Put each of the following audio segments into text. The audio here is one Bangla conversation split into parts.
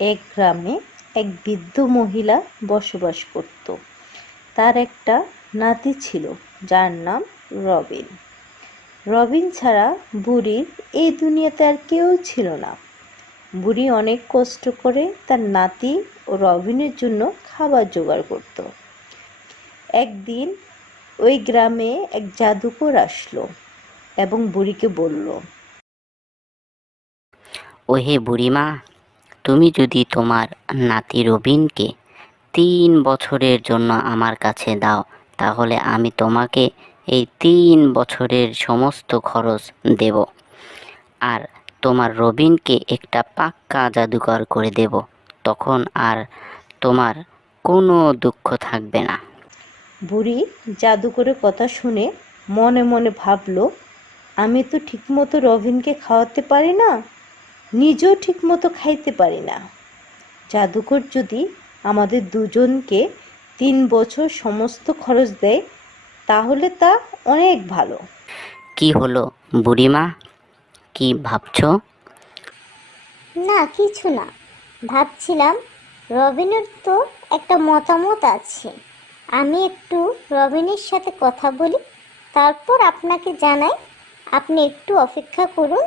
এক গ্রামে এক বৃদ্ধ মহিলা বসবাস করত। তার একটা নাতি ছিল, যার নাম রবিন। রবিন ছাড়া বুড়ির এই দুনিয়াতে আর কেউ ছিল না। বুড়ি অনেক কষ্ট করে তার নাতি ও রবিনের জন্য খাবার জোগাড় করত। একদিন ওই গ্রামে এক জাদুকর আসলো এবং বুড়িকে বলল, ওহে বুড়িমা তুমি যদি তোমার নাতি রবিনকে তিন বছরের জন্য আমার কাছে দাও, তাহলে আমি তোমাকে এই তিন বছরের সমস্ত খরচ দেব। আর তোমার রবিনকে একটা পাক্কা জাদুকর করে দেব, তখন আর তোমার কোনো দুঃখ থাকবে না। বুড়ি জাদুকরের কথা শুনে মনে মনে ভাবলো, আমি তো ঠিকমতো রবিনকে খাওয়াতে পারি না? নিজেও ঠিকমতো খাইতে পারি না। জাদুকর যদি আমাদের দুজনকে তিন বছর সমস্ত খরচ দেয় তাহলে তা অনেক ভালো। কি হলো বুড়িমা? কি ভাবছ? না কিছু না। ভাবছিলাম রবিনের তো একটা মতামত আছে। আমি একটু রবিনের সাথে কথা বলি তারপর আপনাকে জানাই। আপনি একটু অপেক্ষা করুন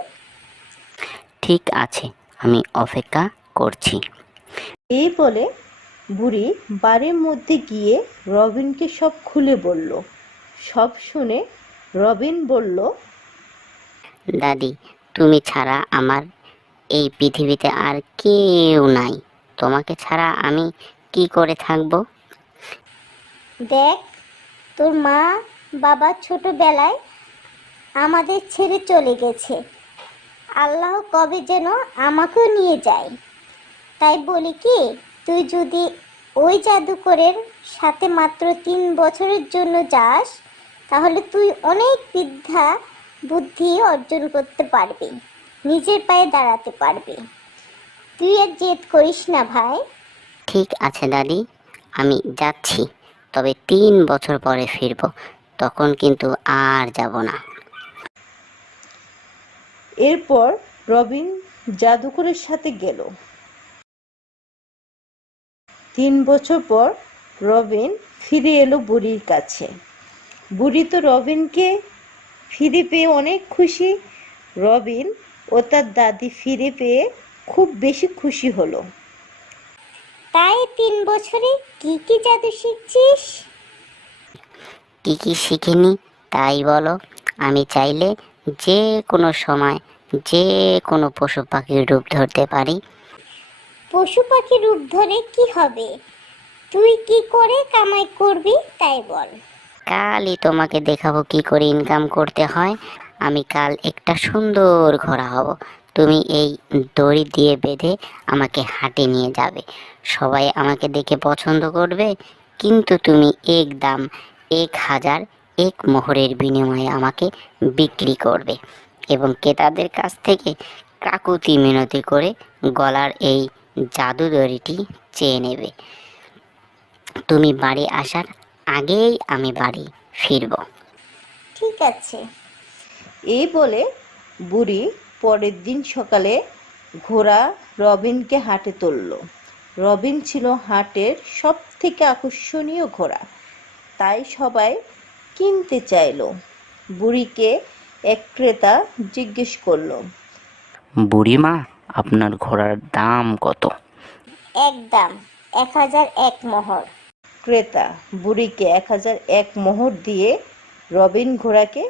ঠিক আছে আমি অপেক্ষা করছি। এই বলে বুড়ি বাড়ির মধ্যে গিয়ে রবিনকে সব খুলে বলল। সব শুনে রবিন বলল দাদি তুমি ছাড়া আমার এই পৃথিবীতে আর কেউ নাই। তোমাকে ছাড়া আমি কি করে থাকব? দেখ তোর মা বাবা ছোটবেলায় আমাদের ছেড়ে চলে গেছে। আল্লাহ কবে যেন আমাকেও নিয়ে যায়। তাই বলি কি, তুই যদি ওই জাদুকরের সাথে মাত্র তিন বছরের জন্য যাস, তাহলে তুই অনেক বিদ্যা, বুদ্ধি অর্জন করতে পারবি, নিজের পায়ে দাঁড়াতে পারবি। তুই আর জেদ করিস না ভাই। ঠিক আছে দাদি, আমি যাচ্ছি, তবে তিন বছর পরে ফিরবো, তখন কিন্তু আর যাব না। এরপর রবিন জাদুকরের সাথে গেল। তিন বছর পর রবিন ফিরে এলো বুড়ির কাছে। বুড়ি তো রবিনকে ফিরে পেয়ে অনেক খুশি। রবিন ও তার দাদি ফিরে পেয়ে খুব বেশি খুশি হলো। তাই তিন বছরে কি কি জাদু শিখছিস? কি কি শিখিনি তাই বলো। আমি চাইলে যে কোনো সময় যে কোনো পশু পাখির রূপ ধরতে পারি। পশু পাখি রূপ ধরে কি হবে? তুই কি করে কামাই করবি তাই বল। কালই তোমাকে দেখাবো কি করে ইনকাম করতে হয়। আমি কাল একটা সুন্দর ঘোড়া হব। তুমি এই দড়ি দিয়ে বেঁধে আমাকে হাটে নিয়ে যাবে। সবাই আমাকে দেখে পছন্দ করবে কিন্তু তুমি এক দাম এক হাজার এক মোহরের বিনিময়ে আমাকে বিক্রি করবে এবং ক্রেতাদের কাছ থেকে কাকুতি মিনতি করে গলার এই জাদু দড়িটি চেয়ে নেবে। তুমি বাড়ি আসার আগেই আমি বাড়ি ফিরব। ঠিক আছে। এই বলে বুড়ি পরের দিন সকালে ঘোড়া রবিনকে হাটে তুলল। রবিন ছিল হাটের সব থেকে আকর্ষণীয় ঘোড়া। তাই সবাই কিনতে চাইলো। বুড়িকে এক ক্রেতা জিজ্ঞেস করল বুড়িমা আপনার ঘোড়ার দাম কত? একদম এক হাজার এক মোহর। ক্রেতা বুড়িকে এক হাজার এক মোহর দিয়ে রবিন ঘোড়াকে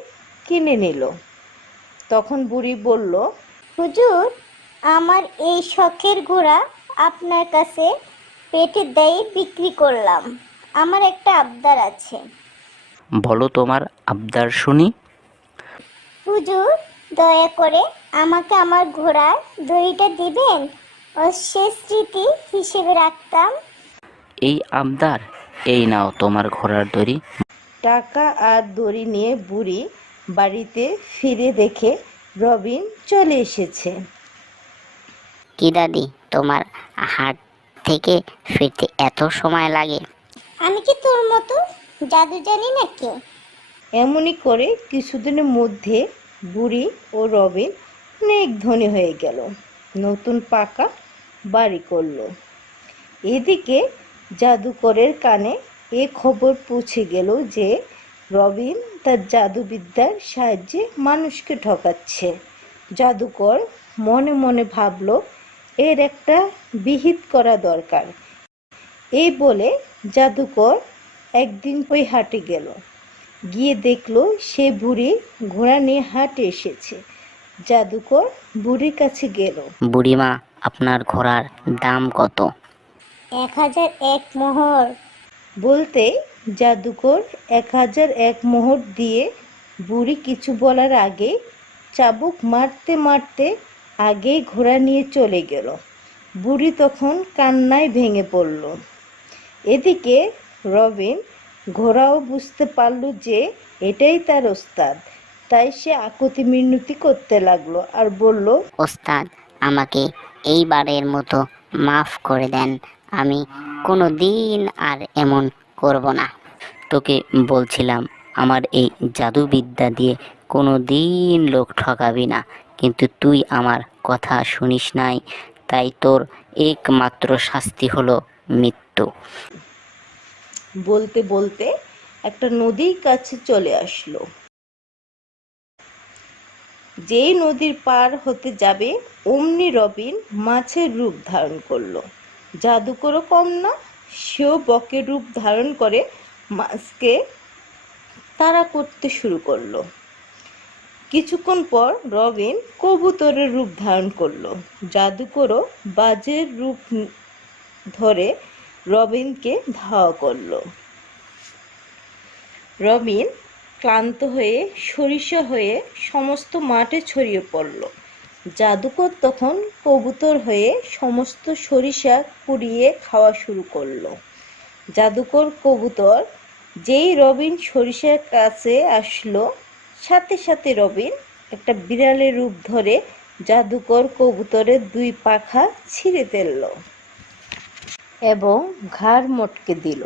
কিনে নিল। তখন বুড়ি বলল হুজুর আমার এই শখের ঘোড়া আপনার কাছে পেটের দায়ে বিক্রি করলাম। আমার একটা আবদার আছে। বলো তোমার আবদার শুনি। হুজুর দয়া করে আমাকে আমার ঘোড়ার দড়িটা দিবেন? ও সে স্মৃতি হিসেবে রাখতাম। এই আবদার এই নাও তোমার ঘোড়ার দড়ি। টাকা আর দড়ি নিয়ে বুড়ি বাড়িতে ফিরে দেখে রবিন চলে এসেছে। কি দাদি তোমার হাট থেকে ফিরতে এত সময় লাগে? আমি কি তোর মতো জাদু জানি নাকি এমনই করে কিছুদিনের মধ্যে বুড়ি ও রবিন অনেক ধনী হয়ে গেল। নতুন পাকা বাড়ি করল। এদিকে জাদুকরের কানে এ খবর পৌঁছে গেল যে রবিন তার জাদুবিদ্যার সাহায্যে মানুষকে ঠকাচ্ছে। জাদুকর মনে মনে ভাবল, এর একটা বিহিত করা দরকার। এই বলে জাদুকর একদিন ওই হাটে গেল। গিয়ে দেখল সে বুড়ি ঘোড়া নিয়ে হাটে এসেছে। জাদুকর বুড়ির কাছে গেল। বুড়িমা আপনার ঘোড়ার দাম কত? এক হাজার এক মোহর। বলতে জাদুকর এক হাজার এক মোহর দিয়ে বুড়ি কিছু বলার আগে চাবুক মারতে মারতে আগেই ঘোড়া নিয়ে চলে গেল। বুড়ি তখন কান্নায় ভেঙে পড়ল। এদিকে রবিন ঘোড়াও বুঝতে পারল যে এটাই তার ওস্তাদ। তাই সে আকুতি মিনতি করতে লাগল আর বলল ওস্তাদ আমাকে এইবারের মতো মাফ করে দেন। আমি কোনো দিন আর এমন করব না। তোকে বলছিলাম আমার এই জাদুবিদ্যা দিয়ে কোনো দিন লোক ঠকাবি না। কিন্তু তুই আমার কথা শুনিস নাই তাই তোর একমাত্র শাস্তি হলো মৃত্যু। বলতে বলতে একটা নদীর কাছে চলে আসলো। যেই নদীর পার হতে যাবে অমনি রবিন মাছের রূপ ধারণ করল। জাদুকরও কম না, সেও বকের রূপ ধারণ করে মাছকে তাড়া করতে শুরু করল। কিছুক্ষণ পর রবিন কবুতরের রূপ ধারণ করল। জাদুকরও বাজের রূপ ধরে রবিনকে ধাওয়া করল। রবিন ক্লান্ত হয়ে, সরিষা হয়ে সমস্ত মাঠে ছড়িয়ে পড়ল। জাদুকর তখন কবুতর হয়ে সমস্ত সরিষা কুড়িয়ে খাওয়া শুরু করল। জাদুকর কবুতর যেই রবিন সরিষার কাছে আসলো, সাথে সাথে রবিন একটা বিড়ালের রূপ ধরে জাদুকর কবুতরের দুই পাখা ছিঁড়ে ফেলল। এবং ঘাড় মটকে দিল।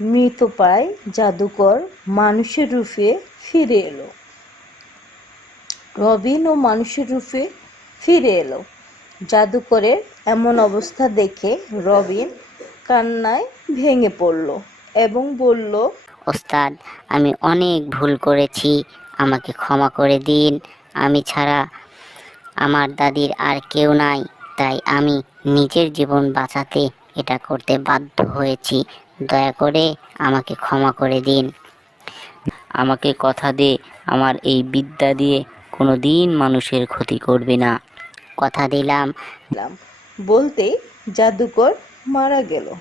মৃত পায় জাদুকর মানুষের রূপে ফিরে এলো। রবিন ও মানুষের রূপে ফিরে এলো। জাদুকরের এমন অবস্থা দেখে রবিন কান্নায় ভেঙে পড়ল এবং বলল, ওস্তাদ, আমি অনেক ভুল করেছি। আমাকে ক্ষমা করে দিন। আমি ছাড়া আমার দাদির আর কেউ নাই। তাই আমি নিজের জীবন বাঁচাতে এটা করতে বাধ্য হয়েছি। দয়া করে আমাকে ক্ষমা করে দিন। আমাকে কথা দে, আমার এই বিদ্যা দিয়ে কোনো দিন মানুষের ক্ষতি করবে না। কথা দিলাম। বলতেই জাদুকর মারা গেল।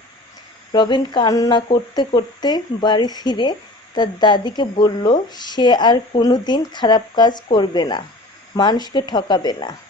রবিন কান্না করতে করতে বাড়ি ফিরে তার দাদিকে বলল, সে আর কোনোদিন খারাপ কাজ করবে না। মানুষকে ঠকাবে না।